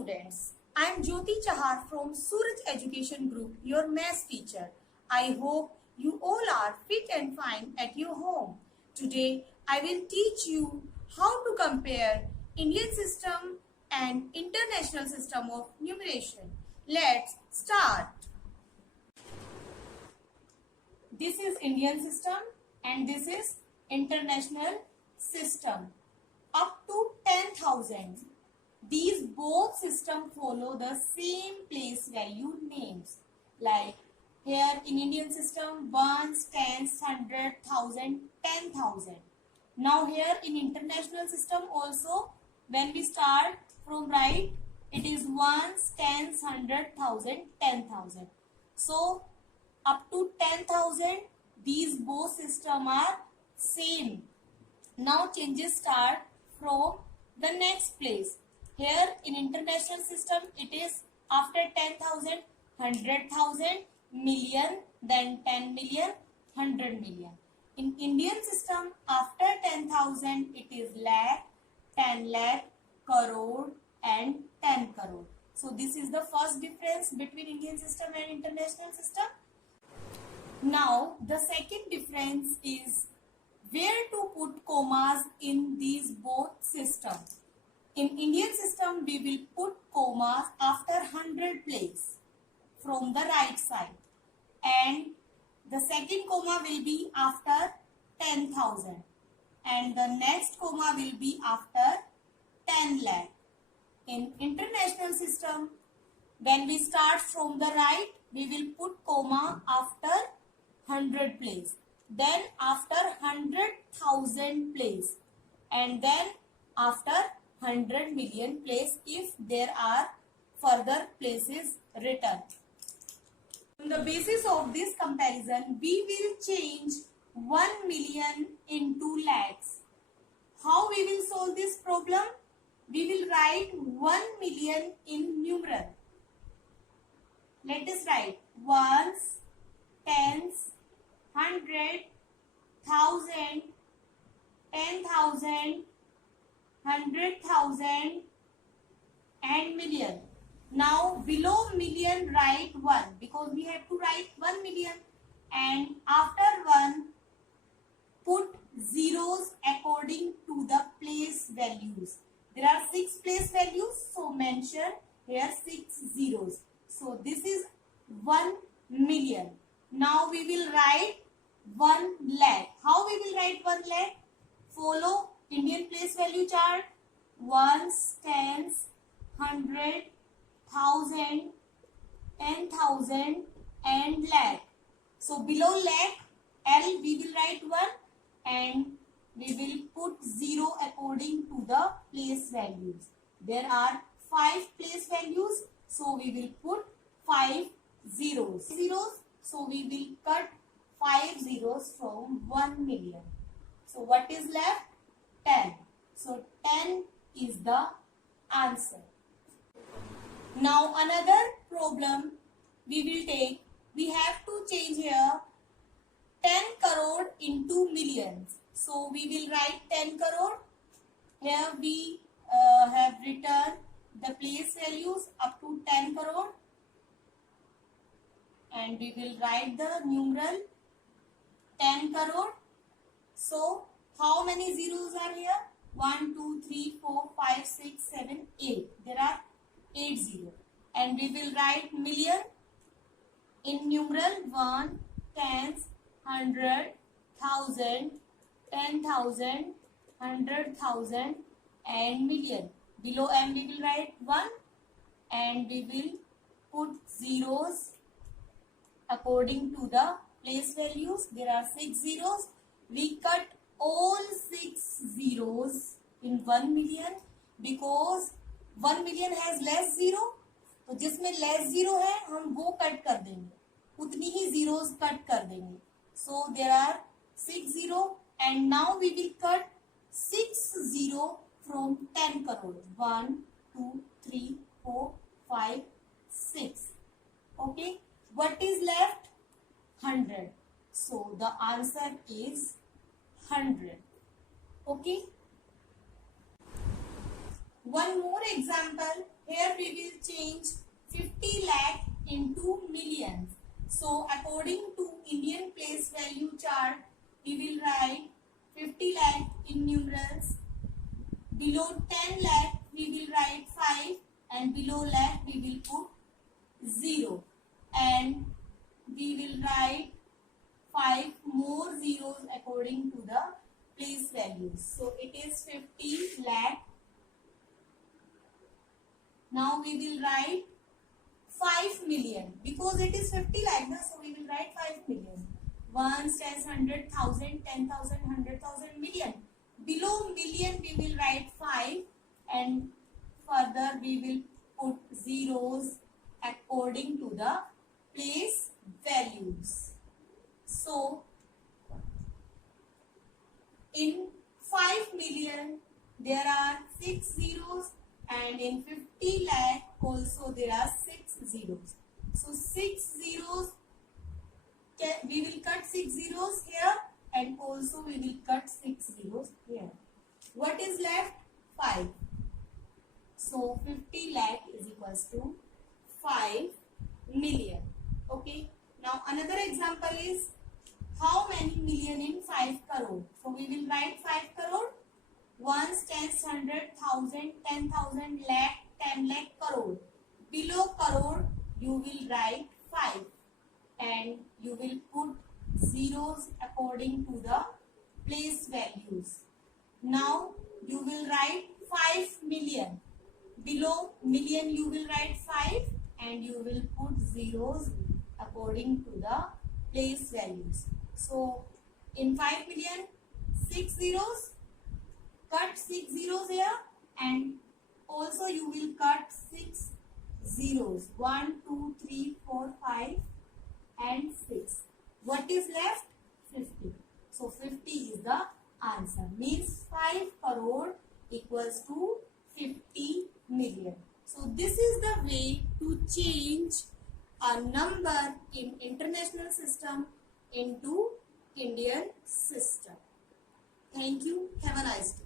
students, I am Jyoti Chahar from Suraj Education Group, your maths teacher. I hope you all are fit and fine at your home. Today, I will teach you how to compare Indian system and international system of numeration. Let's start. This is Indian system and this is international system. Up to 10,000. These both systems follow the same place value names. Like here in Indian system, ones, tens, 100, 1,000, 10,000. Now here in international system also, when we start from right, it is ones, tens, 100, 1,000, 10,000. So up to 10,000, these both systems are same. Now changes start from the next place. Here in international system, it is after 10,000, 100,000, million, then 10 million, 100 million. In Indian system, after 10,000, it is lakh, 10 lakh, crore and 10 crore. So this is the first difference between Indian system and international system. Now the second difference is where to put commas in these both systems. In Indian system, we will put commas after 100 place from the right side, and the second comma will be after 10,000 and the next comma will be after 10 lakh. In international system, when we start from the right, we will put comma after 100 place, then after 100,000 place, and then after 100 million place if there are further places written. On the basis of this comparison, we will change 1 million into lakhs. How we will solve this problem? We will write 1 million in numeral. Let us write ones, tens, 100, 1,000, 10,000, 100,000 and million. Now below million write 1 because we have to write 1 million, and after 1 put zeros according to the place values. There are 6 place values, so mention here 6 zeros. So this is 1 million. Now we will write 1 lakh. How we will write 1 lakh? Follow Indian place value chart. Ones, tens, 100, 1,000, 10,000 and lakh. So below lakh, L we will write 1 and we will put 0 according to the place values. There are 5 place values, so we will put 5 zeros. So we will cut 5 zeros from 1 million. So what is left? 10. So 10 is the answer. Now another problem we will take. We have to change here 10 crore into millions. So we will write 10 crore. Here we have written the place values up to 10 crore. And we will write the numeral 10 crore. So how many zeros are here? 1, 2, 3, 4, 5, 6, 7, 8. There are 8 zeros. And we will write million in numeral 1, tens, 100, 1,000, 10,000, 100,000 and million. Below M we will write 1 and we will put zeros according to the place values. There are 6 zeros. We cut all 6 zeros in 1 million because 1 million has less zero. तो जिसमें less zero है हम वो cut कर देंगे, उतनी ही zeros cut कर देंगे. So there are 6 zero and now we will cut 6 zero from 10 crore. 1, 2, 3, 4, 5, 6. Okay. What is left? 100. So the answer is 100. Okay. One more example. here we will change 50 lakh into millions. So according to Indian place value chart, we will write 50 lakh in numerals. Below 10 lakh we will write 5, and below lakh we will put 0, and we will write 5 more zeros according to the place values. So it is 50 lakh. Now we will write 5 million because it is 50 lakh, so we will write 5 million. Ones, tens, 100,000, 10,000, 100,000, million. Below million we will write 5, and further we will put zeros according to the place values. So in 5 million there are 6 zeros, and in 50 lakh also there are 6 zeros. So 6 zeros, we will cut 6 zeros here, and also we will cut 6 zeros here. What is left? 5. So 50 lakh is equals to 5 million. Okay. Now another example is how many million in 5 crore. So we will write 5 crore. Ones, tens, 100,000, 10,000, lakh, 10 lakh, crore. Below crore you will write 5, and you will put zeros according to the place values. Now you will write 5 million. Below million you will write 5, and you will put zeros according to the place values. So in 5 million, 6 zeros, cut 6 zeros here, and also you will cut 6 zeros. 1, 2, 3, 4, 5 and 6. What is left? 50. So 50 is the answer. Means 5 crore equals to 50 million. So this is the way to change a number in international system into Indian system. Thank you. Have a nice day.